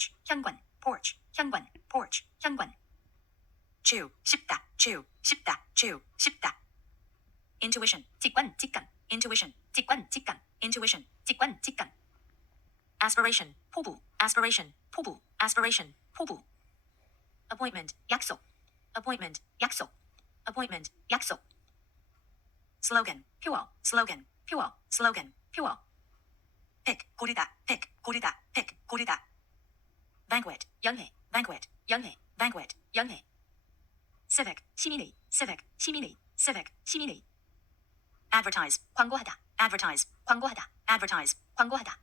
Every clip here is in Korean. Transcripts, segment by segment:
porch, 현관, porch, 현관, porch, 현관. chew, 씹다, chew, 씹다, chew, 씹다. intuition, 직관, 직감, intuition, 직관, 직감, intuition, 직관, 직감. aspiration, 포부, aspiration, 포부, aspiration, 포부. appointment, 약속, appointment, 약속, appointment, 약속. slogan, 표어, slogan, 표어, slogan, 표어. pick, 고르다, pick, 고르다, pick, 고르다. banquet, 연회, banquet, 연회, banquet, 연회. civic, 시민의, civic, 시민의, civic, 시민의. advertise, 광고하다, advertise, 광고하다, advertise, 광고하다.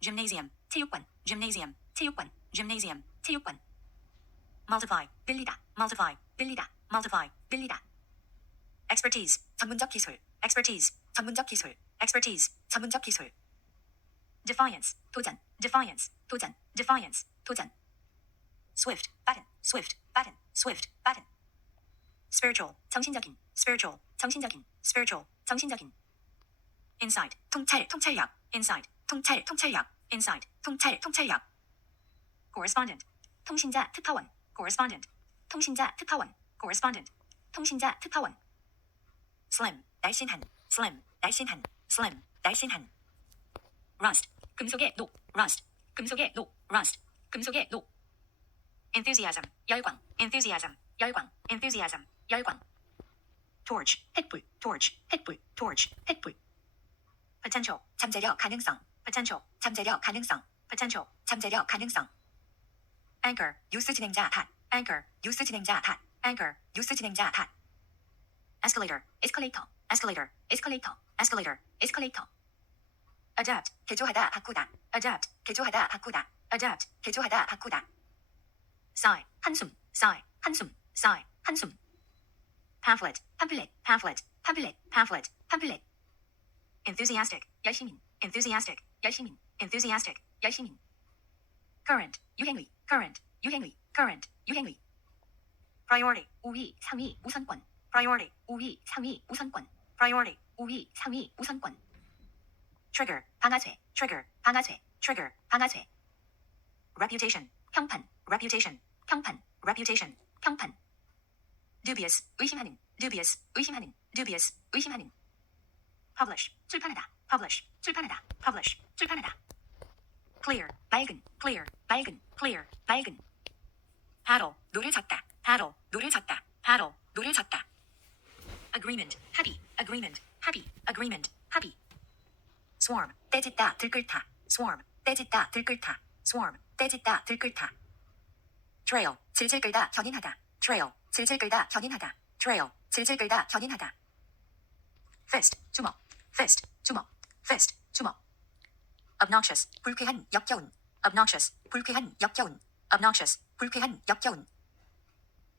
gymnasium, 체육관, gymnasium, 체육관, gymnasium, 체육관. multiply, 빌리다, multiply, 빌리다, multiply, 빌리다. expertise, 전문적 기술, expertise, 전문적 기술, expertise, 전문적 기술. defiance, 도전, defiance, 도전, defiance, 도전. swift, 빠른, swift, 빠른, swift, 빠른. spiritual, 정신적인, spiritual, 정신적인, spiritual, 정신적인. insight, 통찰, 통찰력, insight, 통찰, 통찰력, insight, 통찰, 통찰력. correspondent, 통신자, 특파원, correspondent, 통신자, 특파원, correspondent, 통신자, 특파원. slim, 날씬한, slim, 날씬한, slim, 날씬한. rust, 금속의 녹, rust, 금속의 녹, rust, 금속의 녹. enthusiasm, 열광, enthusiasm, 열광, enthusiasm, 열광. torch, 횃불, torch, 횃불, torch, 횃불. potential, 잠재력 가능성, potential, 잠재력 가능성, potential, 잠재력 가능성. anchor, 뉴스 진행자 팟, anchor, 뉴스 진행자 팟, anchor, 뉴스 진행자 팟. escalator, escalator, escalator, escalator, escalator, escalator. adapt, 개조하다, 바꾸다, adapt, 개조하다, 바꾸다, adapt, 개조하다, 바꾸다. sigh, 한숨, sigh, 한숨, sigh, 한숨. pamphlet, pamphlet, pamphlet, pamphlet, pamphlet, pamphlet. enthusiastic, 열심인, enthusiastic, 열심인, enthusiastic, 열심인. current, 유행의, current, 유행의, current, 유행의. priority, 우위, 상위, 우선권, priority, 우위, 상위, 우선권, priority, 우위, 상위, 우선권. trigger, 방아쇠, trigger, 방아쇠, trigger, 방아쇠. reputation, 평판, reputation, 평판, reputation, 평판. dubious, 의심하는, dubious, 의심하는, dubious, 의심하는. publish, 출판하다, publish, 출판하다, publish, 출판하다. clear, 맑은, clear, 맑은, clear, 맑은. paddle, 노를 젓다, paddle, 노를 젓다, paddle, 노를 젓다. agreement, 합의, agreement, 합의, agreement, 합의. swarm, 떼짓다, 들끓다, swarm, 떼짓다, 들끓다, swarm, 떼짓다, 들끓다. trail, 질질 끌다, 견인하다, trail, 질질 끌다, 견인하다, trail, 질질 끌다, 견인하다. fist, 주먹, fist, 주먹, fist, 주먹. obnoxious, 불쾌한, 역겨운, obnoxious, 불쾌한, 역겨운, obnoxious, 불쾌한, 역겨운.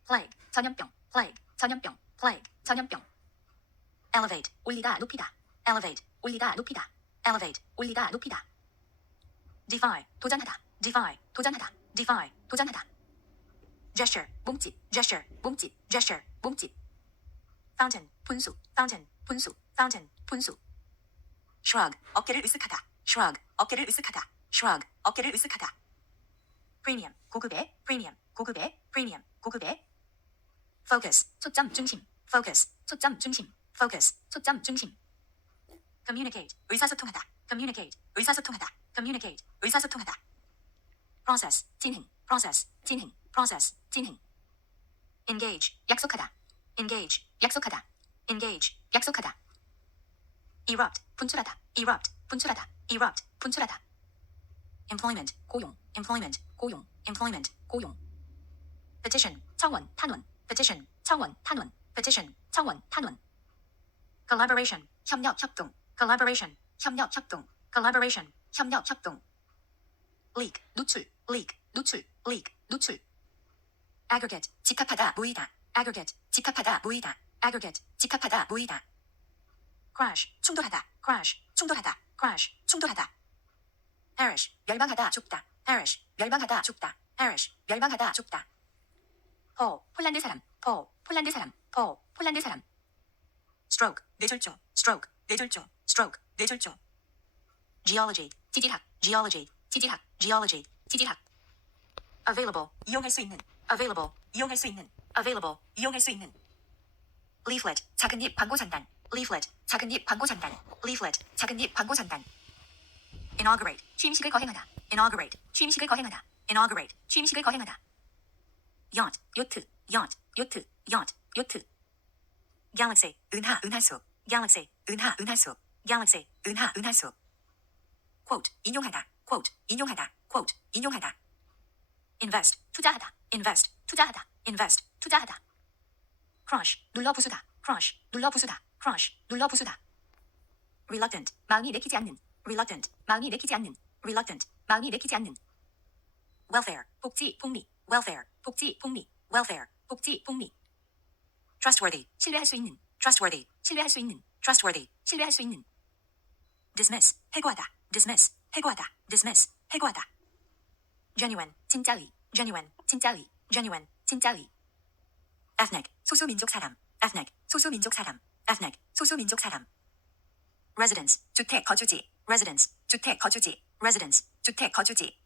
plague, 전염병, plague, 전염병, plague, 전염병. elevate, 올리다, 높이다, elevate, 올리다, 높이다, elevate, 올리다, 높이다. defy, 도전하다, defy, 도전하다, defy, 도전하다. gesture, 몸짓, gesture, 몸짓, gesture, 몸짓. fountain, 분수, fountain, 분수, fountain, 분수. shrug, 어깨를 으쓱하다, shrug, 어깨를 으쓱하다, shrug, 어깨를 으쓱하다. premium, 고급의, premium, 고급의, premium, 고급의. focus, 초점 중심, focus, 초점 중심, focus, 초점 중심. communicate, 의사소통하다, communicate, 의사소통하다, communicate, 의사소통하다. process, 진행, process, 진행, process, 진행. engage, 약속하다, engage, 약속하다, engage, 약속하다. erupt, 분출하다, erupt, 분출하다, erupt, 분출하다. employment, 고용, employment, 고용, employment, 고용. petition, 청원, 탄원, petition, 청원, 탄원, petition, 청원, 탄원. collaboration, 협력, 협동, collaboration, 협력, 협동, collaboration, 협력, 협동. leak, 누출, leak, 누출, leak, 누출. aggregate, 집합하다, 모이다, aggregate, 집합하다, 모이다, aggregate, 집합하다, 모이다. crash, 충돌하다, crash, 충돌하다, crash, 충돌하다. perish, 멸망하다, 죽다, perish, 멸망하다, 죽다, perish, 멸망하다, 죽다. Paul, 폴란드 사람, Paul, 폴란드 사람, Paul, 폴란드 사람. stroke, 뇌졸중, stroke, 뇌졸중, stroke, 뇌졸중. geology, 지질학, geology, 지질학, geology, 지질학. available, 이용할 수 있는, available, 이용할 수 있는, available, 이용할 수 있는. leaflet, 작은 잎 광고 전단, leaflet, 작은 잎 광고 전단, leaflet, 작은 잎 광고 전단. inaugurate, 취임식을 거행하다, inaugurate, 취임식을 거행하다, inaugurate, 취임식을 거행하다. yacht, 요트, yacht, 요트, yacht, 요트. galaxy, 은하, 은하수, galaxy, 은하, 은하수, galaxy, 은하, 은하수. quote, 인용하다, quote, 인용하다, quote, 인용하다. invest, 투자하다, invest, 투자하다, invest, 투자하다. crush, 눌러 부수다, crush, 눌러 부수다, crush, 눌러 부수다. reluctant, 마음이 내키지 않는, reluctant, 마음이 내키지 않는, reluctant, 마음이 내키지 않는. welfare, 복지, 복리, welfare, 복지, 복리, welfare, 복지, 복리. trustworthy, 신뢰할 수 있는, trustworthy, 신뢰할 수 있는, trustworthy, 신뢰할 수 있는. dismiss, 해고하다, dismiss, 해고하다, dismiss, 해고하다. genuine, 진짜의, genuine, 진짜의, genuine, 진짜의. ethnic, 소수민족 사람, ethnic, 소수민족 사람, ethnic, 소수민족 사람. residence, 주택 거주지, residence, 주택 거주지, residence, 주택 거주지.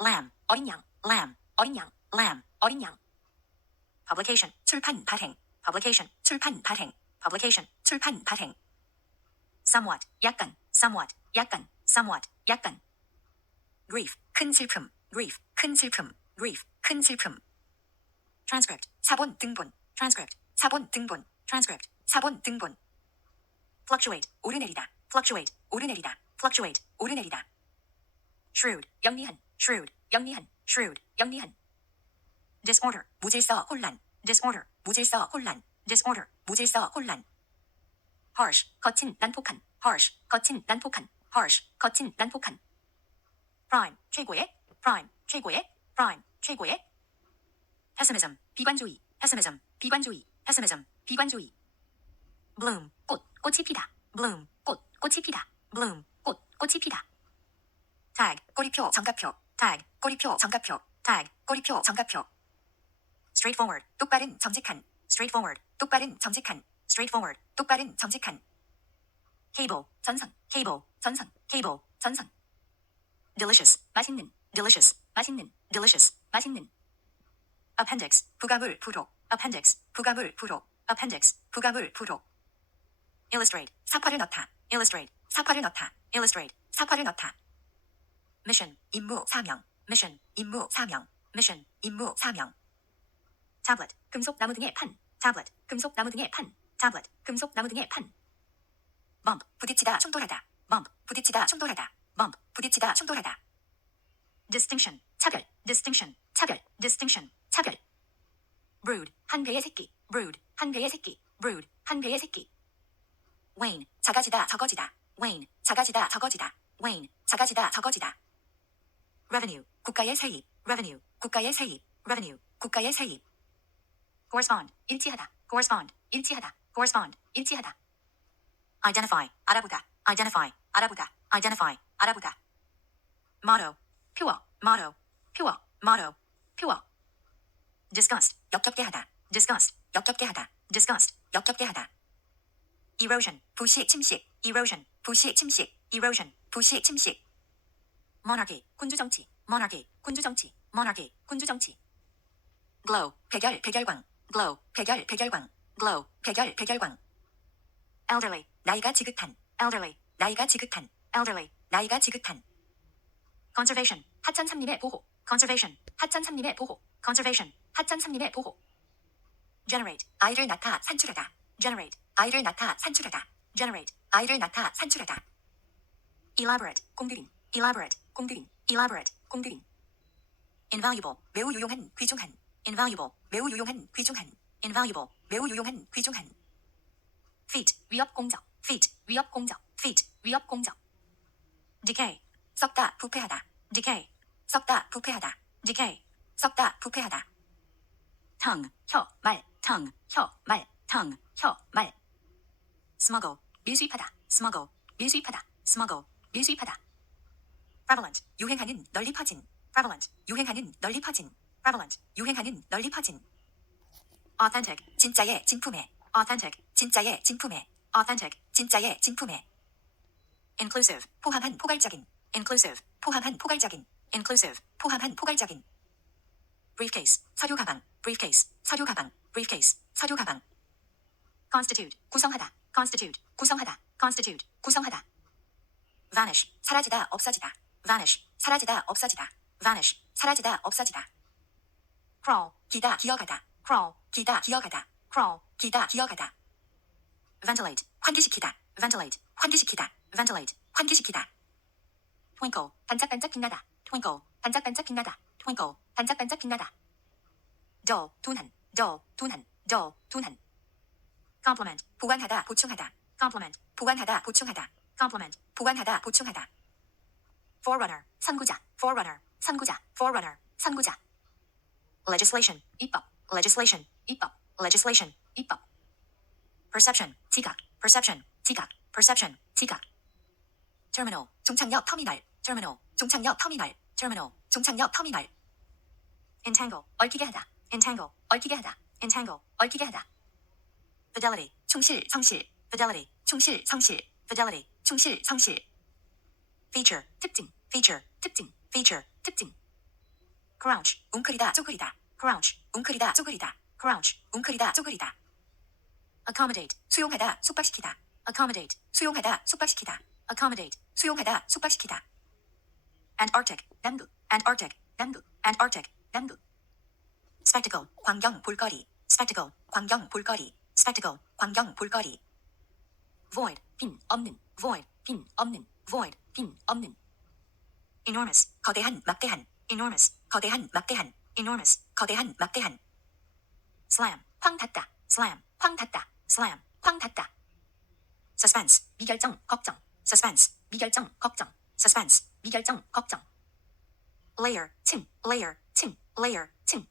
lamb, 어린 양, lamb, 어린 양, lamb, 어린 양. publication, 출판 발행, publication, 출판 발행, publication, 출판 발행. somewhat, 약간, somewhat, 약간, somewhat, 약간. grief, 큰 슬픔, grief, 큰 슬픔, grief, 큰 슬픔. transcript, 사본 등본, transcript, 사본 등본, transcript, 사본 등본. fluctuate, 오르내리다, fluctuate, 오르내리다, fluctuate, 오르내리다. shrewd, 영리한, shrewd, 영리한, shrewd, 영리한. disorder, 무질서, 혼란, disorder, 무질서, 혼란, disorder, 무질서, 혼란. harsh, 거친, 난폭한, harsh, 거친, 난폭한, harsh, 거친, 난폭한. prime, 최고의, prime, 최고의, prime, 최고의. pessimism, 비관주의, pessimism, 비관주의, pessimism, 비관주의. bloom, 꽃, 꽃이 피다, bloom, 꽃, 꽃이 피다, bloom, 꽃, 꽃이 피다. tag, 꼬리표, 정가표, tag, 꼬리표, 정가표, tag, 꼬리표, 정가표. straightforward, 똑바른, 정직한, straightforward, 똑바른, 정직한, straightforward, 똑바른, 정직한. cable, 전선, cable, 전선, cable, 전선. delicious, 맛있는, delicious, 맛있는, delicious, 맛있는. appendix, 부가물, 부록, appendix, 부가물, 부록, appendix, 부가물, 부록. illustrate, 사파를 넣다, illustrate, 사파를 넣다, illustrate, 사파를 넣다. mission, 임무, 사명, mission, 임무, 사명, mission, 임무, 사명. tablet, 금속 나무 등의 판, tablet, 금속 나무 등의 판, tablet, 금속 나무 등의 판. bump, 부딪히다, 충돌하다, bump, 부딪히다, 충돌하다, bump, 부딪히다, 충돌하다. distinction, 차별, distinction, 차별, distinction, 차별. brood, 한 배의 새끼, brood, 한 배의 새끼, brood, 한 배의 새끼. wane, 작아지다, 적어지다, wane, 작아지다, 적어지다, wane, 작아지다, 적어지다. revenue, 국가의 세입, revenue, 국가의 세입, revenue, 국가의 세입. correspond, 일치하다, correspond, 일치하다, correspond, 일치하다. identify, 알아보다, identify, 알아보다, identify, 알아보다. motto, 표어, motto, 표어, motto, 표어. disgust, 역겹게 하다, disgust, 역겹게 하다, disgust, 역겹게 하다. erosion, 부시, 침식, erosion, 부시, 침식, erosion, 부시, 침식. monarchy, 군주정치, monarchy, 군주정치, monarchy, 군주정치. glow, 백열, 백열광, glow, 백열, 백열광, glow, 백열, 백열광. elderly, 나이가 지긋한, elderly, 나이가 지긋한, elderly, 나이가 지긋한. conservation, 하천 산림의 보호, conservation, 하천 산림의 보호, conservation, 하천 산림의 보호. generate, 아이를 낳다, 산출하다, generate, 아이를 낳다, 산출하다, generate, 아이를 낳다, 산출하다. elaborate, 공들인, elaborate, 공들인, elaborate, 공들인. invaluable, 매우 유용한, 귀중한, invaluable, 매우 유용한, 귀중한, invaluable, 매우 유용한, 귀중한. feat, 위협 공적, feat, 위협 공적, feat, 위협 공적. decay, 썩다, 부패하다, decay, 썩다, 부패하다, decay, 썩다, 부패하다. tongue, 혀, 말, tongue, 혀, 말, tongue, 혀, 말. smuggle, 밀수입하다, smuggle, 밀수입하다, smuggle, 밀수입하다. prevalent, 유행하는, 널리 퍼진, prevalent, 유행하는, 널리 퍼진, prevalent, 유행하는, 널리 퍼진. authentic, 진짜의, 진품의, authentic, 진짜의, 진품의, authentic, 진짜의, 진품의. inclusive, 포함한, 포괄적인, inclusive, 포함한, 포괄적인, inclusive, 포함한, 포괄적인. briefcase, 서류 가방, briefcase, 서류 가방, briefcase, 서류 가방. constitute, 구성하다, constitute, 구성하다, constitute, 구성하다. vanish, 사라지다, 없어지다, vanish, 사라지다, 없어지다, vanish, 사라지다, 없어지다. crawl, 기다, 기어가다, crawl, 기다, 기어가다, crawl, 기다, 기어가다. ventilate, 환기시키다, ventilate, 환기시키다, ventilate, 환기시키다. twinkle, 반짝반짝 빛나다, twinkle, 반짝반짝 빛나다, twinkle, 반짝반짝 빛나다. dull, 둔한, dull, 둔한, dull, 둔한. complement, 보완하다, 보충하다, complement, 보완하다, 보충하다, complement, 보완하다, 보충하다. forerunner, 선구자, forerunner, 선구자, forerunner, 선구자. legislation, 입법, legislation, 입법, legislation, 입법. perception, 지각, perception, 지각, perception, 지각. terminal, 종착역 터미널, terminal, 종착역 터미널, terminal, 종착역 터미널. entangle, 얽히게 하다, entangle, 얽히게 하다, entangle, 얽히게 하다. fidelity, 충실, 성실, fidelity, 충실, 성실, fidelity, 충실, 성실. feature, 특징, feature, 특징, feature, 특징. crouch, 웅크리다, 쪼그리다, crouch, 웅크리다, 쪼그리다, crouch, 웅크리다, 쪼그리다. accommodate, 수용하다, 숙박시키다, accommodate, 수용하다, 숙박시키다, accommodate, 수용하다, 숙박시키다. antarctic, 남극, antarctic, 남극, antarctic, 남극. spectacle, 광경, 볼거리, spectacle, 광경, 볼거리, spectacle, 광경, 볼거리. void, 빈, 없는, void, 빈, 없는, void, 빈, 없는. enormous, 거대한, 막대한, enormous, 거대한, 막대한, enormous, 거대한, 막대한. slam, 황 닫다, slam, 황 닫다, slam, 황 닫다. suspense, 미결정, 걱정, suspense, 미결정, 걱정, suspense, 미결정, 걱정. layer, 층, layer, 층, layer, 층.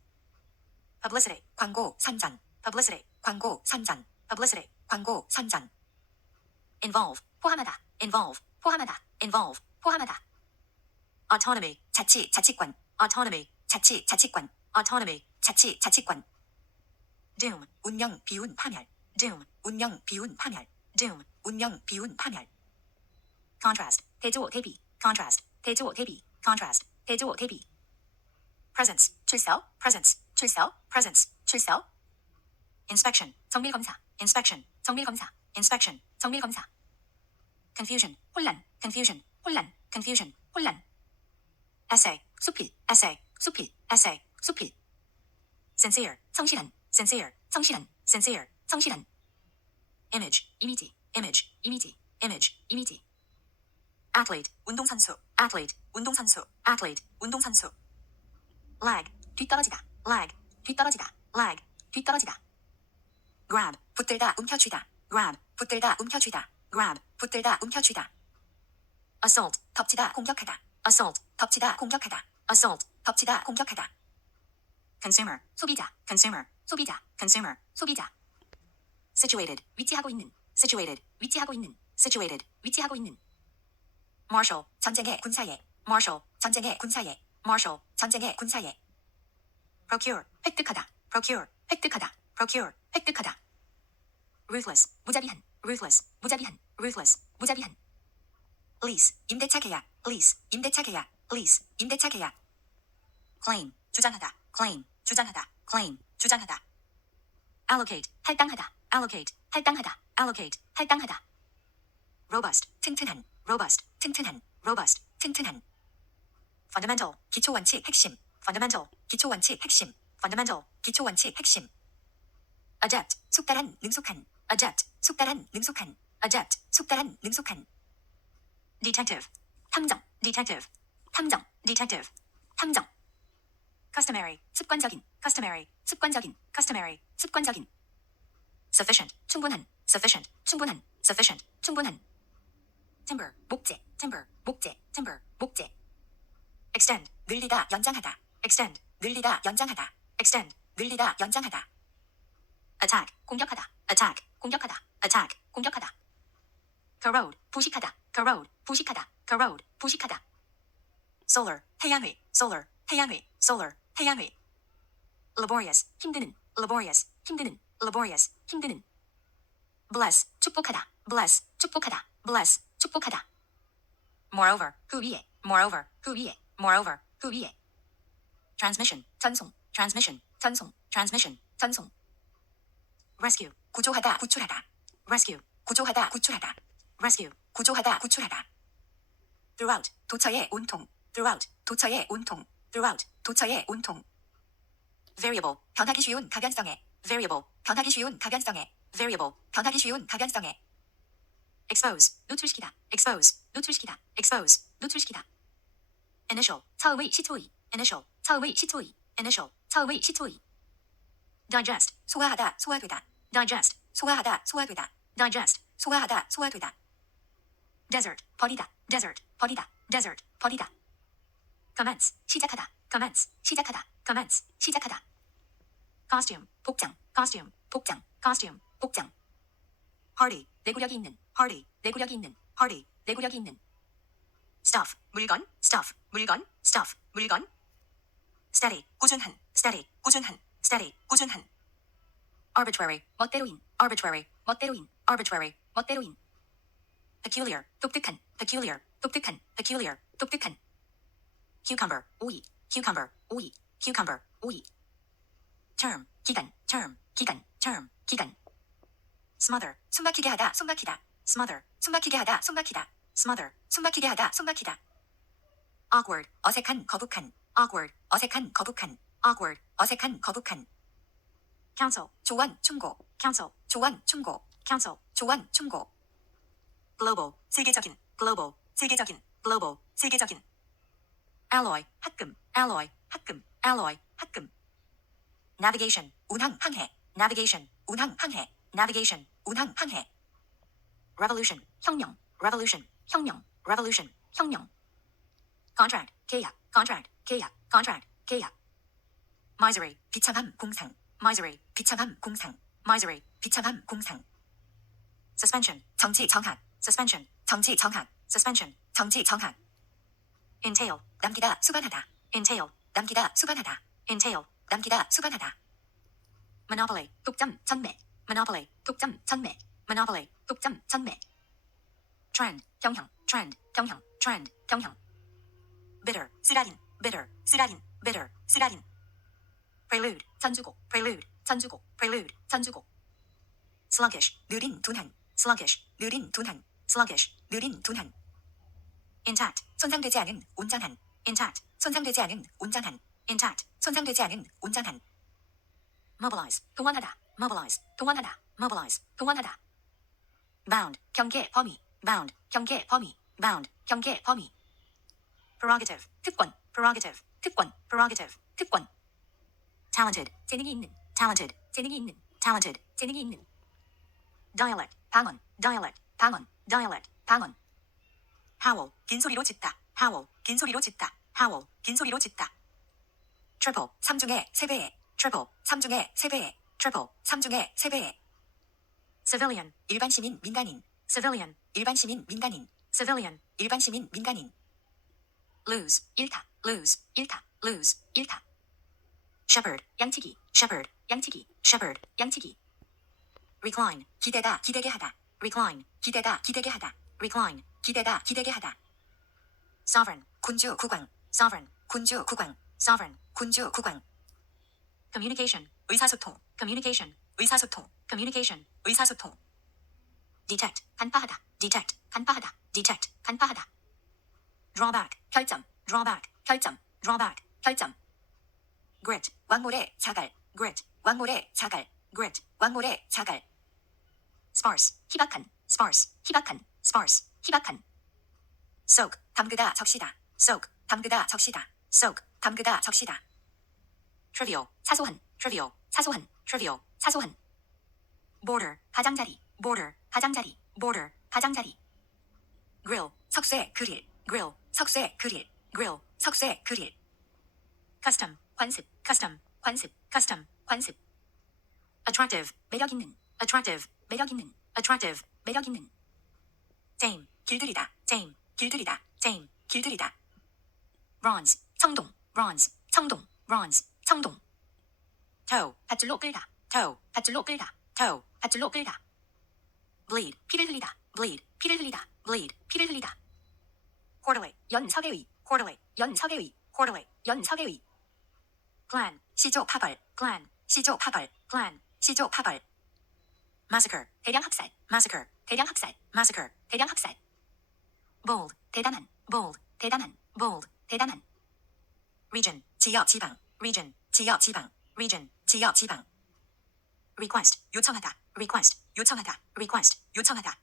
publicity, 광고, 선전, publicity, 광고, 선전, publicity, 광고, 선전. involve, 포함하다, involve, 포함하다, involve, 포함하다. autonomy, 자치, 자치권, autonomy, 자치, 자치권, autonomy, 자치, 자치권. doom, 운명, 비운, 파멸, doom, 운명, 비운, 파멸, doom, 운명, 비운, 파멸. contrast, 대조, 대비, contrast, 대조, 대비, contrast, 대조, 대비. presence, 출석, presence, 출석, presence, 출석. inspection, 정밀검사, inspection, 정밀검사, inspection, 정밀검사. confusion, 혼란, confusion, 혼란, confusion, 혼란. essay, 수필, essay, 수필, essay, 수필. sincere, 성실한, sincere, 성실한, sincere, 성실한. image, 이미지, image, 이미지, image, 이미지. athlete, 운동선수, athlete, 운동선수, athlete, 운동선수. lag, 뒤떨어지다, lag, 뒤떨어지다, lag, 뒤떨어지다. grab, 붙들다, 움켜쥐다, grab, 붙들다, 움켜쥐다, grab, 붙들다, 움켜쥐다. assault, 덮치다, 공격하다, assault, 덮치다, 공격하다, assault, 덮치다, 공격하다. consumer, 소비자, consumer, 소비자, consumer, 소비자. situated, 위치하고 있는, situated, 위치하고 있는, situated, 위치하고 있는. marshal, 전쟁의 군사예, marshal, 전쟁의 군사예, marshal, 전쟁의 군사예. procure, 획득하다, procure, 획득하다, procure, 획득하다. ruthless, 무자비한, ruthless, 무자비한, ruthless, 무자비한. lease, 임대차 계약, lease, 임대차 계약, lease, 임대차 계약. claim, 주장하다, claim, 주장하다, claim, 주장하다. allocate, 할당하다, allocate, 할당하다, allocate, 할당하다. robust, 튼튼한, robust, 튼튼한, robust, 튼튼한. fundamental, 기초원칙 핵심, fundamental, 기초원칙 핵심, fundamental, 기초원칙 핵심. adept, 숙달한, 능숙한, adept, 숙달한, 능숙한, adept, 숙달한, 능숙한. detective, 탐정, detective, 탐정, detective, 탐정. customary, 습관적인, customary, 습관적인, customary, 습관적인. sufficient, 충분한, sufficient, 충분한, sufficient, 충분한. timber, 목재, timber, 목재, timber, 목재. extend, 늘리다, 연장하다, extend, 늘리다, 연장하다, extend, 늘리다, 연장하다. attack, 공격하다, attack, 공격하다, attack, 공격하다. corrode, 부식하다, corrode, 부식하다, corrode, 부식하다. solar, 태양의, solar, 태양의, solar, 태양의. laborious, 힘드는, laborious, 힘드는, laborious, 힘드는. bless, 축복하다, bless, 축복하다, bless, 축복하다. moreover, 그 위에, moreover, 그 위에, moreover, 그 위에. transmission, 전송, transmission, 전송, transmission, 전송. rescue, 구조하다, 구출하다. rescue, 구조하다, 구출하다. rescue, 구조하다, 구출하다. throughout, 도처의 온통. throughout, 도처의 온통. throughout, 도처의 온통. variable, 변하기 쉬운 가변성에. variable, 변하기 쉬운 가변성에. variable, 변하기 쉬운 가변성에. expose, 노출시키다. expose, 노출시키다. expose, 노출시키다. initial, 처음의 시초의. initial, 처음의 시초의. initial, 처음의 시초의. digest, 소화하다, 소화되다. digest, 소화하다, 소화되다. digest, 소화하다, 소화되다. desert, 버리다. desert, 버리다. desert, 버리다. commence, 시작하다. commence, 시작하다. commence, 시작하다. costume, 복장. costume, 복장. costume, 복장. hardy, 내구력이 있는. hardy, 내구력이 있는. hardy, 내구력이 있는. stuff, 물건. stuff, 물건. stuff, 물건. steady, 꾸준한. steady, 꾸준한. steady, 꾸준한. arbitrary, 멋대로인. arbitrary, 멋대로인. arbitrary, 멋대로인. peculiar, 독특한. peculiar, 독특한. peculiar, 독특한. cucumber, 오이. cucumber, 오이. cucumber, 오이. term, 기간. term, 기간. term, 기간. smother, 숨막히게 하다, 숨막히다. smother, 숨막히게 하다, 숨막히다. smother, 숨막히게 하다, 숨막히다. awkward, 어색한, 거북한. awkward, 어색한, 거북한. awkward, 어색한, 거북한. counsel, 조언, 충고. counsel, 조언, 충고. counsel, 조언, 충고. global, 세계적인. global, 세계적인. global, 세계적인. alloy, 합금. alloy, 합금. alloy, 합금. navigation, 운항, 항해. navigation, 운항, 항해. navigation, 운항, 항해. revolution, 혁명. revolution, 혁명. revolution, 혁명. contract, 계약. contract, 계약. contract, 계약. misery, 비참함, 공상. misery, 비참함, 공상. misery, 비참함, 공상. suspension, 정지 정학. suspension, 정지 정학. suspension, 정지 정학. entail, 남기다, 수반하다. entail, 남기다, 수반하다. entail, 남기다, 수반하다. monopoly, 독점, 전매. monopoly, 독점, 전매. monopoly, 독점, 전매. trend, 경향. trend, 경향. trend, 경향. bitter, 쓰라린. bitter, 쓰라린. bitter, 쓰라린. prelude, 전주곡. prelude, 전주곡. prelude, 전주곡. sluggish, 느린, 둔한. sluggish, 느린, 둔한. sluggish, 느린, 둔한. intact, 손상되지 않은, 온전한. intact, 손상되지 않은, 온전한. intact, 손상되지 않은, 온전한. mobilize, 동원하다. mobilize, 동원하다. mobilize, 동원하다. bound, 경계, 범위. bound, 경계, 범위. bound, 경계, 범위. prerogative, 특권. prerogative, 특권. prerogative, 특권. talented, 재능이 있는. talented, 재능이 있는. talented, 재능이 있는. dialect, 방언. dialect, 방언. dialect, 방언. howl, 긴 소리로 짖다. howl, 긴 소리로 짖다. howl, 긴 소리로 짖다. triple, 3중에 3배에. triple, 3중에 3배에. triple, 3중에 3배에. civilian, 일반 시민, 민간인. civilian, 일반 시민, 민간인. civilian, 일반 시민, 민간인. lose, 잃다. lose, 잃다. lose, 잃다. shepherd, 양치기. shepherd, 양치기. shepherd, 양치기. recline, 기대다, 기대게 하다. recline, 기대다, 기대게 하다. recline, 기대다, 기대게 하다. sovereign, 군주, 국왕. sovereign, 군주, 국왕. sovereign, 군주, 국왕. communication, 의사소통. communication, 의사소통. communication, 의사소통. detect, 간파하다. detect, 간파하다. detect, 간파하다. drawback, 결점. drawback, 결점. drawback, 결점. grit, 왕모래, 자갈. grit, 왕모래, 자갈. grit, 왕모래, 자갈. sparse, 희박한. sparse, 희박한. sparse, 희박한. soak, 담그다, 적시다. soak, 담그다, 적시다. soak, 담그다, 적시다. trivial, 사소한. trivial, 사소한. trivial, 사소한. border, 가장자리. border, 가장자리. border, 가장자리. grill, 석쇠, 그릴. grill, 석쇠, 그릴. grill, 석쇠, 그릴. custom, 관습. custom, 관습. custom, 관습. attractive, 매력 있는. attractive, 매력 있는. attractive, 매력 있는. tame, 길들이다. tame, 길들이다. tame, 길들이다. bronze, 청동. bronze, 청동. bronze, 청동. tow, 밧줄로 끌다. tow, 밧줄로 끌다. tow, 밧줄로 끌다. bleed, 피를 흘리다. bleed, 피를 흘리다. bleed, 피를 흘리다. quarterly, 연석회의. quarterly, 연석회의. quarterly, 연석회의. plan, 시조 파벌, clan, 시조 파벌, clan, 시조 파벌. massacre, 대량 학살, massacre, 대량 학살, massacre, 대량 학살. bold, 대담한, bold, 대담한, bold, 대담한. region, 지역 지방, region, 지역 지방, region, 지역 지방. request, 요청하다, request, 요청하다, request, 요청하다.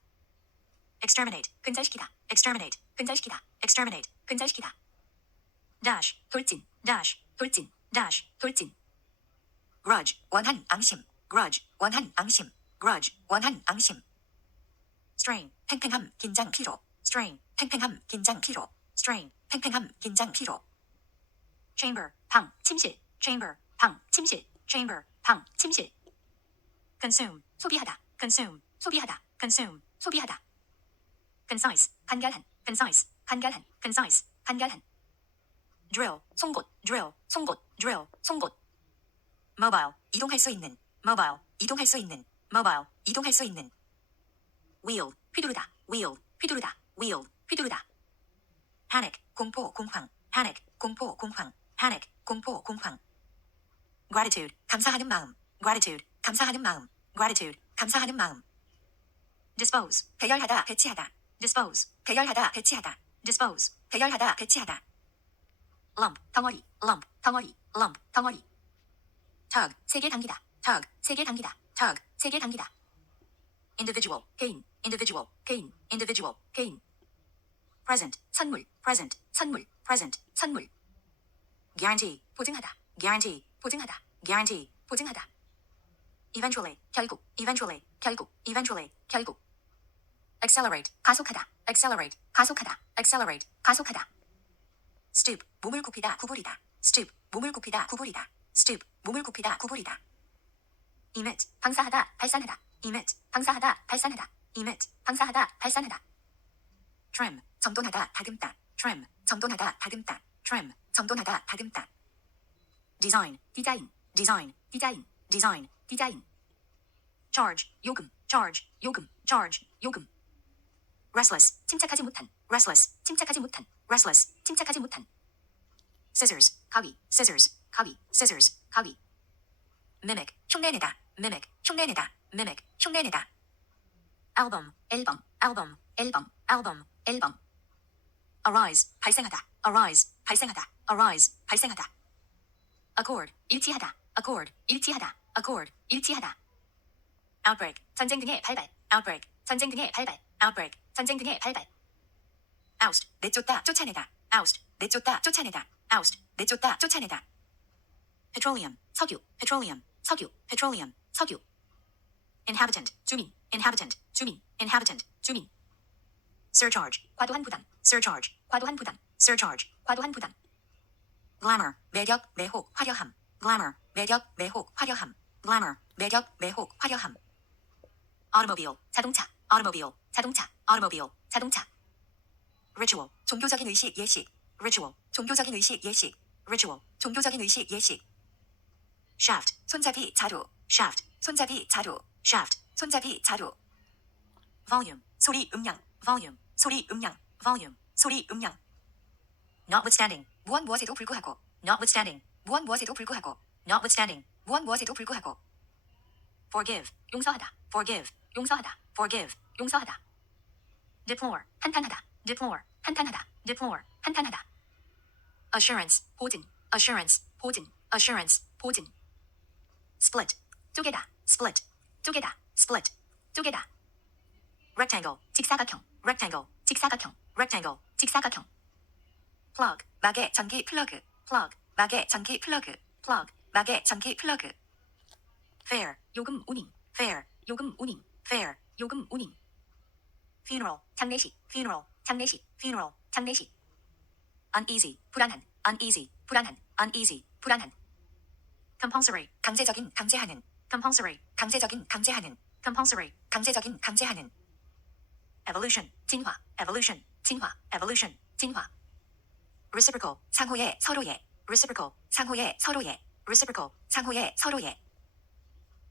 exterminate, 근절시키다, exterminate, 근절시키다, exterminate, 근절시키다. dash, 돌진, dash, 돌진, dash, 돌진. grudge, 원한, 앙심, grudge, 원한, 앙심, grudge, 원한, 앙심. strain, 팽팽함, 긴장, 피로, strain, 팽팽함, 긴장, 피로, strain, 팽팽함, 긴장, 피로. chamber, 방, 침실, chamber, 방, 침실, chamber, 방, 침실. consume, 소비하다, consume, 소비하다, consume, 소비하다. concise, 간결한, concise, 간결한, concise, 간결한. drill, 송곳, drill, 송곳, drill, 송곳. mobile, 이동할 수 있는, mobile, 이동할 수 있는, mobile, 이동할 수 있는. wheel, 휘두르다, wheel, 휘두르다, wheel, 휘두르다. panic, 공포, 공황, panic, 공포, 공황, panic, 공포, 공황. gratitude, 감사하는 마음, gratitude, 감사하는 마음, gratitude, 감사하는 마음. dispose, 배열하다, 배치하다, dispose, 배열하다, 배치하다, dispose, 배열하다, 배치하다. lump, 덩어리, lump, 덩어리, lump, 덩어리. tug, 세게 당기다, tug, 세게 당기다, tug, 세게 당기다. individual, 개인, individual, 개인, individual, 개인. present, 선물, present, 선물, present, 선물. guarantee, 보증하다, guarantee, 보증하다, guarantee, 보증하다. eventually, 결국, eventually, 결국, eventually, 결국. accelerate, 가속하다, accelerate, 가속하다, accelerate, 가속하다. stoop, 몸을 굽히다, 구부리다, stoop, 몸을 굽히다, 구부리다, stoop, 몸을 굽히다, 구부리다. emit, 방사하다, 발산하다, emit, 방사하다, 발산하다, emit, 방사하다, 발산하다. trim, 정돈하다, 다듬다, trim, 정돈하다, 다듬다, trim, 정돈하다, 다듬다. design, 디자인, design, 디자인, design, 디자인. charge, 요금, charge, 요금, charge, 요금. restless, 침착하지 못한, restless, 침착하지 못한, restless, 침착하지 못한. scissors, 가위, scissors, 가위, scissors, 가위. mimic, 흉내내다, mimic, 흉내내다, mimic, 흉내내다. album, 앨범, album, 앨범, album, 앨범. arise, 발생하다, arise, 발생하다, arise, 발생하다. accord, 일치하다, accord, 일치하다, accord, 일치하다. outbreak, 전쟁 등의 발발, outbreak, 전쟁 등의 발발, outbreak, 전쟁 등의 발발. oust, 내쫓다, 쫓아내다, oust, 내쫓다, 쫓아내다, oust, 내쫓다, 쫓아내다. petroleum, 석유, petroleum, 석유, petroleum, 석유. inhabitant, 주민, inhabitant, 주민, inhabitant, 주민. surcharge, 과도한 부담, surcharge, 과도한 부담, surcharge, 과도한 부담. glamour, 매력, 매혹, 화려함, glamour, 매력, 매혹, 화려함, glamour, 매력, 매혹, 화려함. automobile, 자동차, automobile, 자동차, automobile, 자동차. ritual, 종교적인 의식, 예식, ritual, 종교적인 의식, 예식, ritual, 종교적인 의식, 예식. shaft, 손잡이, 자루, shaft, 손잡이, 자루, shaft, 손잡이, 자루. volume, 소리, 음량, volume, 소리, 음량, volume, 소리, 음량. notwithstanding, 무엇 무엇에도 불구하고, notwithstanding, 무엇 무엇에도 불구하고, notwithstanding, 무엇 무엇에도 불구하고. forgive, 용서하다, forgive, 용서하다, forgive, 용서하다. deplore, 한탄하다, deplore, 한탄하다, deplore, 한탄하다. assurance, 보증, assurance, 보증, assurance, 보증. split, 쪼개다, split, 쪼개다, split, 쪼개다. rectangle, 직사각형, rectangle, 직사각형, rectangle, 직사각형. plug, 막의 전기 플러그, plug, 막의 전기 플러그, plug, 막의 전기 플러그. fare, 요금 운임, fare, 요금 운임, fare, 요금 운임. funeral, 장례식, funeral, 장례식, funeral, 장례식. uneasy, 불안한, uneasy, 불안한, uneasy, 불안한. compulsory, 강제적인, 강제하는, compulsory, 강제적인, 강제하는, compulsory, 강제적인, 강제하는. evolution, 진화, evolution, 진화, evolution, 진화. reciprocal, 상호의, 서로의, reciprocal, 상호의, 서로의, reciprocal, 상호의, 서로의.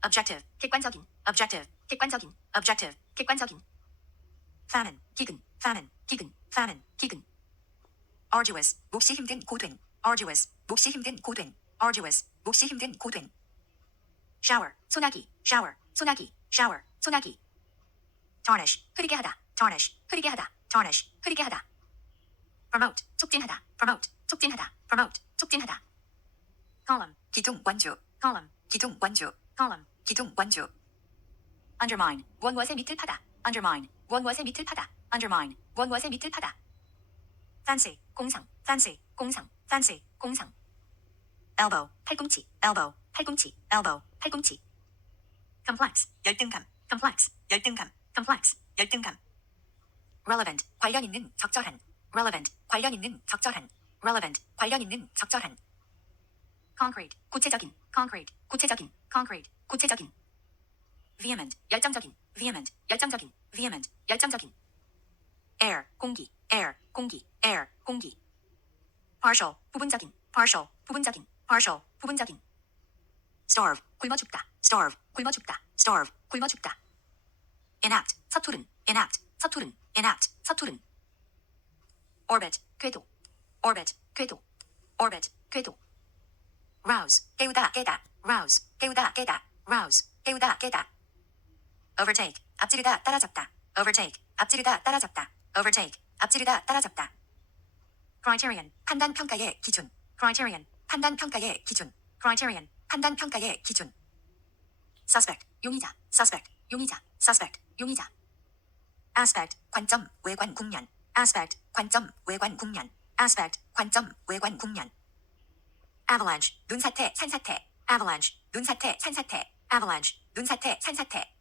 objective, 객관적인, objective, 객관적인, objective, 객관적인. famine, 기근, famine, 기근, famine, 기근. arduous, 몹시 힘든 고된, arduous, 몹시 힘든 고된, arduous, 몹시 힘든 고된. shower, 소나기, shower, 소나기, shower, 소나기. tarnish, 흐리게 하다, tarnish, 흐리게 하다, tarnish, 흐리게 하다. promote, 촉진하다, promote, 촉진하다, promote, 촉진하다. column, 기둥 완주, column, 기둥 완주, column, 기둥 완주. undermine, 무엇의 밑을 파다, undermine, 무엇의 밑을 파다, undermine, 무엇의 밑을 파다. fancy, 공상, fancy, 공상, fancy, 공상. elbow, 팔꿈치, elbow, 팔꿈치, elbow, 팔꿈치. complex, 열등감, complex, 열등감, complex, 열등감. relevant, 관련 있는, 적절한, relevant, 관련 있는, 적절한, relevant, 관련 있는, 적절한. concrete, 구체적인, concrete, 구체적인, concrete, 구체적인. vehement, 열정적인, vehement, 열정적인, vehement, 열정적인. air, 공기, air, 공기, air, 공기. partial, 부분적인, partial, 부분적인, partial, 부분적인. starve, 굶어 죽다, starve, 굶어 죽다, starve, 굶어 죽다. enact, 서투른, enact, 서투른, enact, 서투른. orbit, 궤도, orbit, 궤도, orbit, 궤도. rouse, 깨우다, 깨다, rouse, 깨우다, 깨다, rouse, 깨우다, 깨다. overtake, 앞지르다, 따라잡다, overtake, 앞지르다, 따라잡다, overtake, 앞지르다, 따라잡다. criterion, 판단 평가의 기준, criterion, 판단 평가의 기준, criterion, 판단 평가의 기준. suspect, 용의자, suspect, 용의자, suspect, 용의자. aspect, 관점, 외관 국면, aspect, 관점, 외관 국면, aspect, 관점, 외관 국면. avalanche, 눈사태, 산사태, avalanche, 눈사태, 산사태, avalanche, 눈사태, 산사태.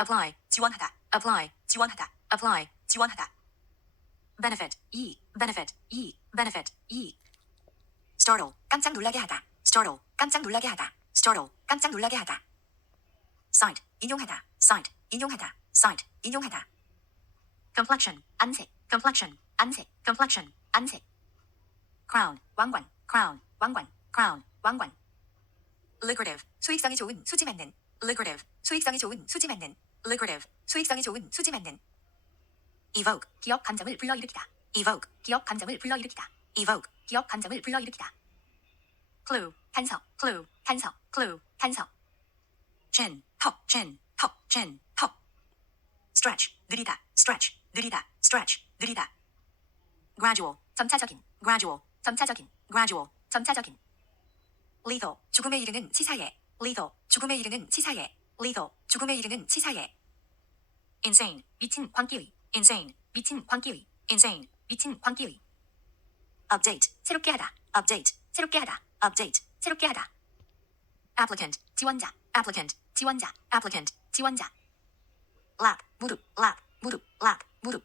apply, 지원하다, apply, 지원하다, apply, 지원하다. benefit, benefit, benefit, startle, 깜짝 놀라게 하다, startle, 깜짝 놀라게 하다, startle, 깜짝 놀라게 하다. cite, 인용하다, cite, 인용하다, cite, 인용하다. complexion, 안색, complexion, 안색, complexion, 안색. crown, 왕관, crown, 왕관, crown, 왕관. lucrative, 수익성이 좋은, 수지 맞는, lucrative, 수익성이 좋은, 수지 맞는, lucrative, 수익성이 좋은, 수지 맞는. evoke, 기억 감정을 불러일으키다, evoke, 기억 감정을 불러일으키다, evoke, 기억 감정을 불러일으키다. clue, 단서, clue, 단서, clue, 단서. chin, 턱, chin, 턱, chin, 턱. stretch, 느리다, stretch, 느리다, stretch, 느리다. gradual, 점차적인, gradual, 점차적인, gradual, 점차적인. lethal, 죽음에 이르는 치사에, lethal, 죽음에 이르는 치사에, lethal, 죽음에 이르는 치사에. insane, 미친 광기의, insane, 미친 광기의, insane, 미친 광기의. update, 새롭게 하다, update, 새롭게 하다, update, 새롭게 하다. applicant, 지원자, applicant, 지원자, applicant, 지원자. lap, 무릎, lap, 무릎, lap, 무릎.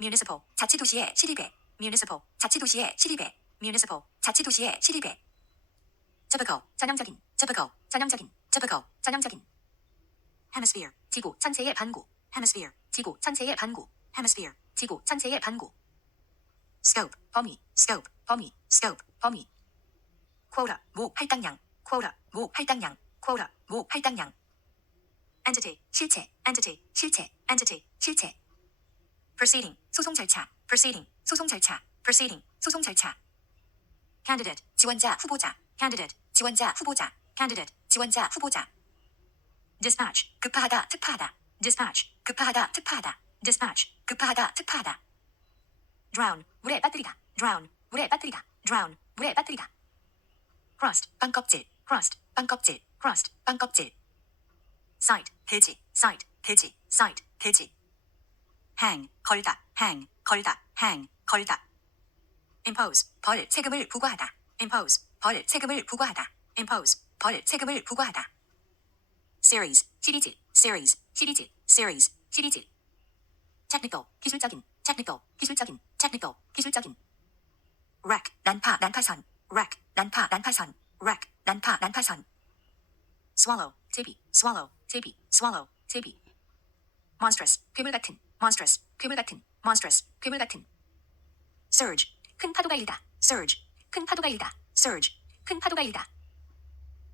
municipal, 자치도시의 시립에, municipal, 자치도시의 시립에, municipal, 자치도시의 시립에. typical, 전형적인, typical, 전형적인, typical, 전형적인. hemisphere, 지구 전체의 반구, hemisphere, 지구 전체의 반구, hemisphere, 지구 전체의 반구. scope, 범위, scope, 범위, scope, 범위. quota, 모 할당량, quota, 모 할당량, quota, 모 할당량. entity, 실체, entity, 실체, entity, 실체. proceeding, 소송 절차, proceeding, 소송 절차, proceeding, 소송 절차. candidate, 지원자, 후보자, candidate, 지원자, 후보자, candidate, 지원자, 후보자. dispatch, 급파하다, 특파하다, dispatch, 급파하다, 특파하다, dispatch, 급파하다, 특파하다. drown, 물에 빠뜨리다, drown, 물에 빠뜨리다, drown, 물에 빠뜨리다. crust, 빵껍질, crust, 빵껍질, crust, 빵껍질. site, 대지, site, 대지, site, 대지. hang, 걸다, hang, 걸다, hang, 걸다. impose, 벌, 세금을 부과하다, impose, 벌, 세금을 부과하다, impose, 벌, 세금을 부과하다. series, 시리즈, series, 시리즈, series, 시리즈. technical, 기술적인, technical, 기술적인, technical, 기술적인. rack, 난파, 난파선, rack, 난파, 난파선, rack, 난파, 난파선. swallow, 제비, swallow, 제비, swallow, 제비. monstrous, 괴물 같은, monstrous, 괴물 같은, monstrous, 괴물 같은. surge, 큰 파도가 일다, surge, 큰 파도가 일다, surge, 큰 파도가 일다.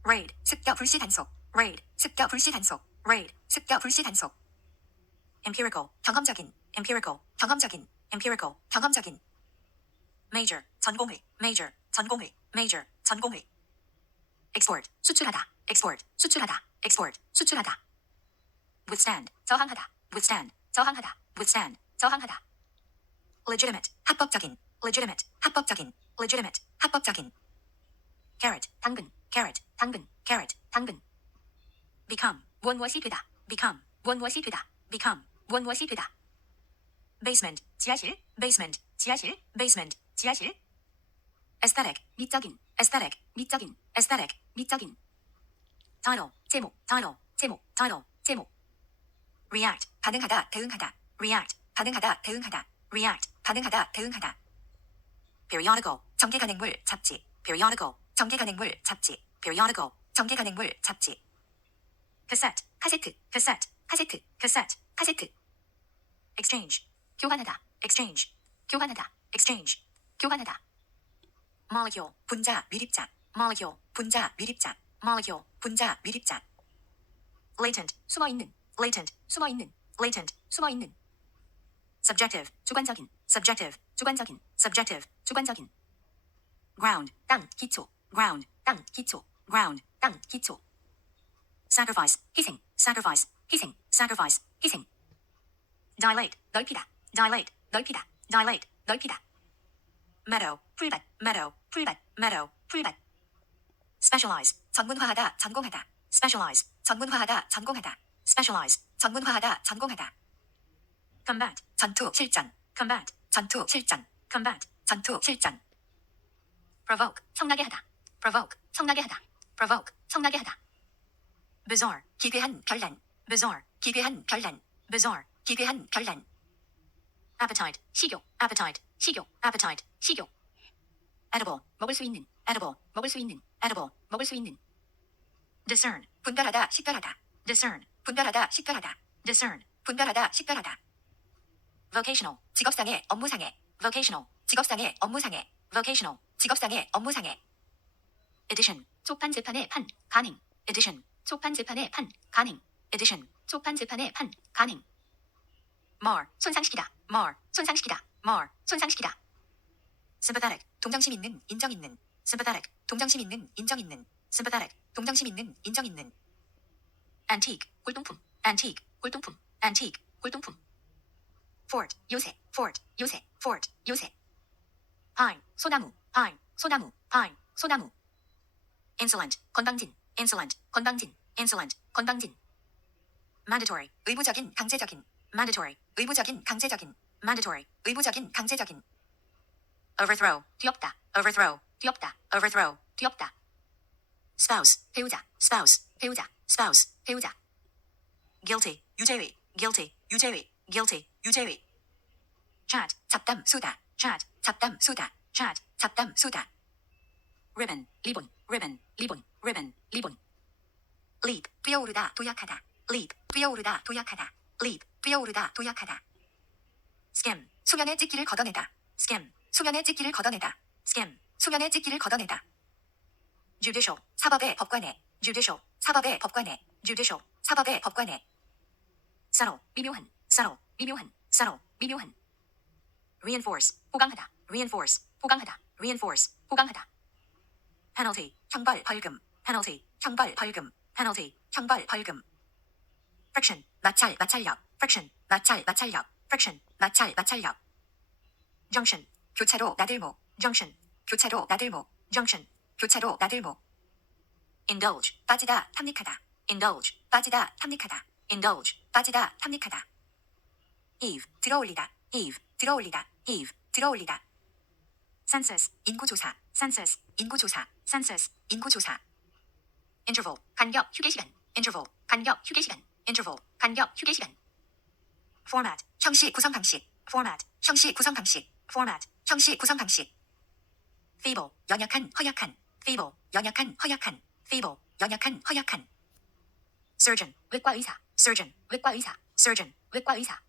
raid, 습격 불시 단속, raid, 습격 불시 단속, raid, 습격 불시 단속. empirical, 경험적인, empirical, 경험적인, empirical, 경험적인. major, 전공의, major, 전공의, major, 전공의. export, 수출하다, export, 수출하다, export, 수출하다. withstand, 저항하다, withstand, 저항하다, withstand, 저항하다. legitimate, 합법적인, legitimate, 합법적인, legitimate, 합법적인. carrot, 당근, carrot, 당근, carrot, 당근. become, 무엇이 되다, become, 무엇이 되다, become, 무엇이 되다. basement, 지하실, basement, 지하실, basement, 지하실. aesthetic, 미적인, aesthetic, 미적인, aesthetic, 미적인. title, 제목, title, 제목, title, 제목. react, 반응하다, 대응하다, react, 반응하다, 대응하다, react, 반응하다, 대응하다. periodical, 정기간행물, 잡지, periodical, 정기간행물, 잡지, periodical, 정기간행물, 잡지. cassette, 카세트, cassette, 카세트, cassette, 카세트. exchange, 교환하다, exchange, 교환하다, exchange, 교환하다. molecule, 분자, 밀입자, molecule, 분자, 밀입자, molecule, 분자, 밀입자. latent, 숨어있는, latent, 숨어있는, latent, 숨어있는. subjective, 주관적인, subjective, 주관적인, subjective, 주관적인. ground, 땅, 기초, ground, 땅, 기초, ground, 땅, 기초. sacrifice, 희생, sacrifice, 희생, sacrifice, 희생. dilate, 넓히다, dilate, 넓히다, dilate, 넓히다. meadow, 풀밭, meadow, 풀밭, meadow, 풀밭. specialize, 전문화하다, 전공하다, specialize, 전문화하다, 전공하다, specialize, 전문화하다, 전공하다. combat, 전투, 실전, combat, 전투, 실전, combat, 전투, 실전. provoke, 성나게 하다, provoke, 성나게 하다, provoke, 성나게 하다. bizarre, 기괴한 별난, bizarre, 기괴한 별난, bizarre, 기괴한 별난. appetite, 식욕, appetite, 식욕, appetite, 식욕. edible, 먹을 수 있는, edible, 먹을 수 있는, edible, 먹을 수 있는. discern, 분별하다, 식별하다, discern, 분별하다, 식별하다, discern, 분별하다, 식별하다. vocational, 직업상의, 업무상의, vocational, 직업상의, 업무상의, vocational, 직업상의, 업무상의. edition, 초판 재판의 판, 가능, edition, 초판 재판의 판, 가능, edition, 초판 재판의 판, 가능. mar, 손상시키다, mar, 손상시키다, mar, 손상시키다. sympathetic, 동정심 있는, 인정 있는, sympathetic, 동정심 있는, 인정 있는, sympathetic, 동정심 있는, 인정 있는. antique, 골동품, antique, 골동품, antique, 골동품. fort, 요새, fort, 요새, fort, 요새. pine, 소나무, pine, 소나무, pine, 소나무. insolent, 건방진, insolent, 건방진, insolent, 건방진. mandatory, 의무적인, 강제적인, mandatory, 의무적인, 강제적인, mandatory, 의무적인, 강제적인. overthrow, 뒤엎다, overthrow, 뒤엎다, overthrow, 뒤엎다. spouse, 배우자, spouse, 배우자, spouse, 배우자. guilty, 유죄의, guilty, 유죄의, guilty, 유죄의. chat, 잡담, 수다, chat, 잡담, 수다, chat, 잡담, 수다. ribbon, 리본, ribbon, 리본, ribbon, 리본. leap, 뛰어오르다, 도약하다, leap, 뛰어오르다, 도약하다, leap, 뛰어오르다, 도약하다. skim, 수면의 찢기를 걷어내다, skim, 수면의 찢기를 걷어내다, skim, 수면의 찢기를 걷어내다. judicial, 사법의 법관에, judicial, 사법의 법관에, judicial, 사법의 법관에. subtle, 미묘한, subtle, 미묘한, subtle, 미묘한. reinforce, 보강하다, reinforce, 보강하다, reinforce, 보강하다. penalty, 형벌, 벌금, penalty, 형벌, 벌금, penalty, 형벌, 벌금. friction, 마찰, 마찰력, friction, 마찰, 마찰력, friction, 마찰, 마찰력. junction, 교차로, 나들목, junction, 교차로, 나들목, junction, 교차로, 나들목. indulge, 빠지다, 탐닉하다, indulge, 빠지다, 탐닉하다, indulge, 빠지다, 탐닉하다. eve, 들어올리다, eve, 들어올리다, eve, 들어올리다. census, 인구조사, census, 인구조사, census, 인구조사. interval, 간격, 휴게시간, interval, 간격, 휴게시간, interval, 간격, 휴게시간. format, 형식 구성 방식, format, 형식 구성 방식, format, 형식 구성 방식. feeble, 연약한, 허약한, feeble, 연약한, 허약한, feeble, 연약한, 허약한. surgeon, 외과 의사, surgeon, 외과 의사, surgeon, 외과 의사.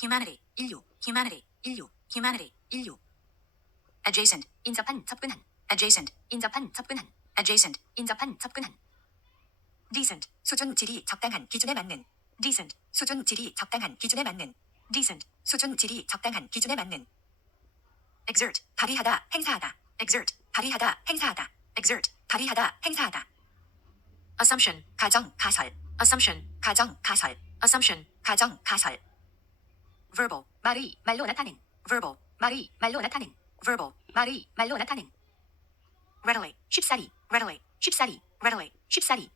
humanity, 인류, humanity, 인류, humanity, 인류. adjacent, 인접한, 접근한, adjacent, 인접한, 접근한, adjacent, 인접한, 접근한. decent, 수준 질이 적당한 기준에 맞는, decent, 수준 질이 적당한 기준에 맞는, decent, 수준 질이 적당한 기준에 맞는. exert, 발휘하다, 행사하다, exert, 발휘하다, 행사하다, exert, 발휘하다, 행사하다. assumption, 가정, 가설. assumption, 가정, 가설. assumption, 가정, 가설. verbal, 말의, 말로 나타낸. verbal, 말의, 말로 나타낸. verbal, 말의, 말로 나타낸. readily, 쉽사리, readily, 쉽사리, readily, 쉽사리.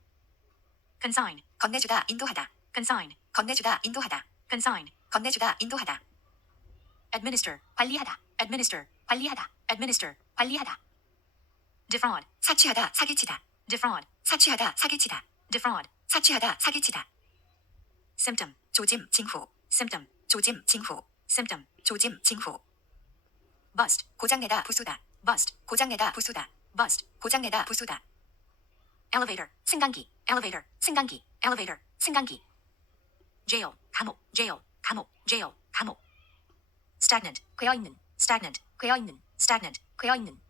consign, 건네주다, 인도하다. consign, 건네주다, 인도하다. consign, 건네주다, 인도하다. administer, 관리하다. administer, 관리하다. administer, 관리하다. defraud, 사취하다, 사기치다. defraud, 사취하다, 사기치다. defraud, 사취하다, 사기치다. symptom, 조짐, 징후. symptom, 조짐, 징후. symptom, 조짐, 징후. bust, 고장내다, 부수다. bust, 고장내다, 부수다. bust, 고장내다, 부수다. elevator, 승강기. elevator, 승강기. elevator, 승강기. jail, 감옥. jail, 감옥. jail, 감옥. stagnant, 괴어있는. stagnant, 괴어있는. stagnant, 괴어있는.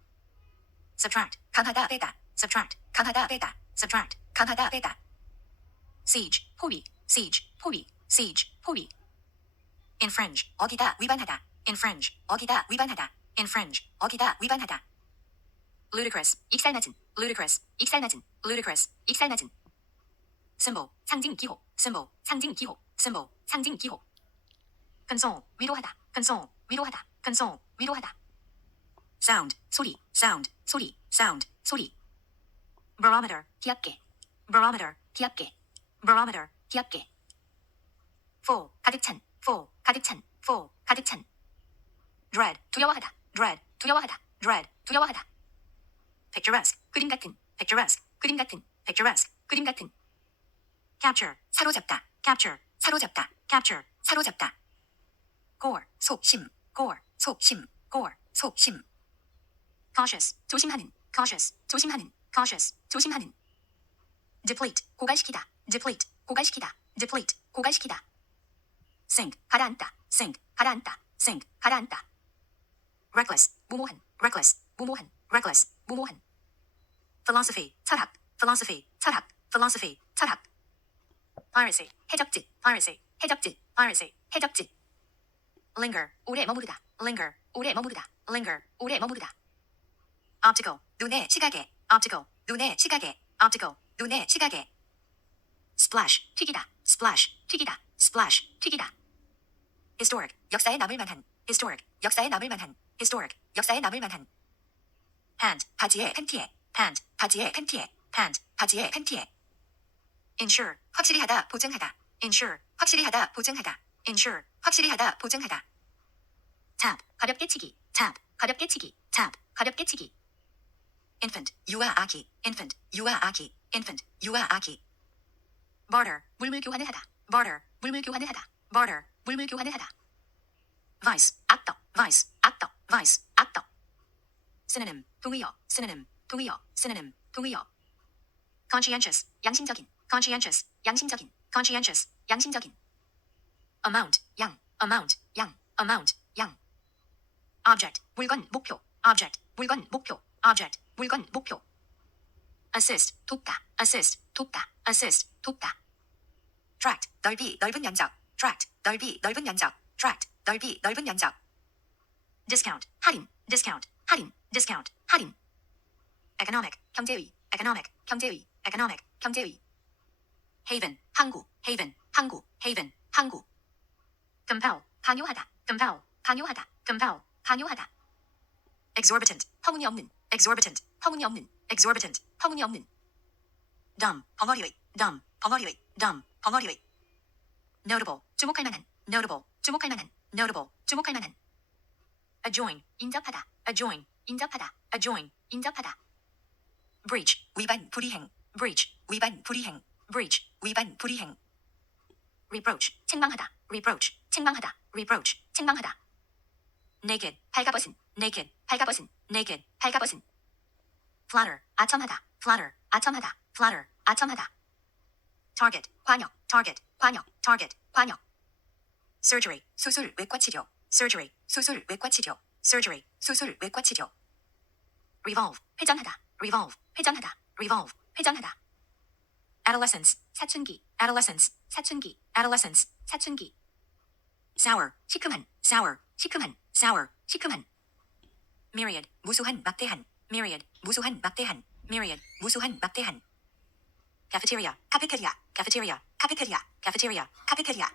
subtract, 강하다, 빼다. subtract, 강하다, 빼다. subtract, 강하다, 빼다. siege, 포위. siege, 포위. siege, 포위. infringe, 어기다, 위반하다. infringe, 어기다, 위반하다. infringe, 어기다, 위반하다. ludicrous, 익살낮은. ludicrous, 익살낮은. ludicrous, 익살낮은. symbol, 상징 기호. symbol, 상징 기호. symbol, 상징 기호. console, 위로하다. console, 위로하다. console, 위로하다. sound, 소리. sound, 소리. sound, 소리. barometer, 기압계. barometer, 기압계. barometer, 기압계. full, 가득 찬. full, 가득 찬. full, 가득 찬. dread, 두려워하다. dread, 두려워하다. dread, 두려워하다. picturesque, 그림 같은. picturesque, 그림 같은. picturesque, 그림 같은. capture, 사로잡다. capture, 사로잡다. capture, 사로잡다. gore, 속심. gore, 속심. gore, 속심. cautious, 조심하는. cautious, 조심하는. cautious, 조심하는. deplete, 고갈시키다. deplete, 고갈시키다. deplete, 고갈시키다. sink, 가라앉다. sink, 가라앉다. sink, 가라앉다. reckless, 무모한. reckless, 무모한. reckless, 무모한. philosophy, 철학. philosophy, 철학. philosophy, 철학. piracy, 해적짓. piracy, 해적짓. piracy, 해적짓. linger, 오래 머무르다. linger, 오래 머무르다. linger, 오래 머무르다. optical, 눈의 시각에. optical, 눈의 시각에. optical, 눈의 시각에. splash, 튀기다. splash, 튀기다. splash, 튀기다. historic, 역사에 남을 만한. historic, 역사에 남을 만한. historic, 역사에 남을 만한. pant, 바지에 팬티에. pant, 바지에 팬티에. pant, 바지에 팬티에. ensure, 확실히 하다, 보증하다. ensure, 확실히 하다, 보증하다. ensure, 확실히 하다, 보증하다. tap, 가볍게 치기. tap, 가볍게 치기. tap, 가볍게 치기. infant, 유아 아기. infant, 유아 아기. infant, 유아 아기. barter, 물물 교환을 하다. barter, 물물 교환을 하다. barter, 물물 교환을 하다. vice, 악덕. vice, 악덕. vice, 악덕. synonym, 동의어. synonym, 동의어. synonym, 동의어. conscientious, 양심적인. conscientious, 양심적인. conscientious, 양심적인. amount, 양. amount, 양. amount, 양. object, 물건, 목표. object, 물건, 목표. object, 물건, 목표. assist, 돕다. assist, 돕다. assist, 돕다. tract, 넓이, 넓은 면적. tract, 넓이, 넓은 면적. tract, 넓이, 넓은 면적. discount, 할인. discount, 할인. discount, 할인. economic, 경제의. economic, 경제의. economic, 경제의. haven, 항구. haven, 항구. haven, 항구. compel, 강요하다. compel, 강요하다. compel, 강요하다. exorbitant, 터무니없는. exorbitant, 터무니없는. exorbitant, 터무니없는. dumb, 벙어리의. dumb, 벙어리의. dumb, 벙어리의. notable, 주목할 만한. notable, 주목할 만한. notable, 주목할 만한. adjoin, 인접하다. adjoin, 인접하다. adjoin, 인접하다. breach, 위반, 불이행. breach, 위반, 불이행. breach, 위반, 불이행. reproach, 책망하다. reproach, 책망하다. reproach, 책망하다. naked, 발가벗은. naked, 발가벗은. naked, 발가벗은. flatter, 아첨하다. flatter, 아첨하다. flatter, 아첨하다. target, 관역. target, 관역. target, 관역. surgery, 수술, 외과 치료. surgery, 수술, 외과 치료. surgery, 수술, 외과 치료. revolve, 회전하다. revolve, 회전하다. revolve, 회전하다. adolescence, 사춘기. adolescence, 사춘기. adolescence, 사춘기. sour, 시큼한. sour, 시큼한. sour, 시큼한. myriad, 무수한, 막대한. myriad, 무수한, 막대한. myriad, 무수한, 막대한. cafeteria, 카페테리아, cafeteria, 카페테리아, cafeteria, 카페테리아.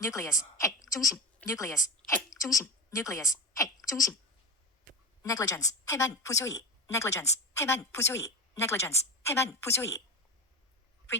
nucleus, 핵, 중심, nucleus, 핵, 중심, nucleus, 핵, 중심. negligence, 태만, 부주의, negligence, 태만, 부주의, negligence, 태만, 부주의.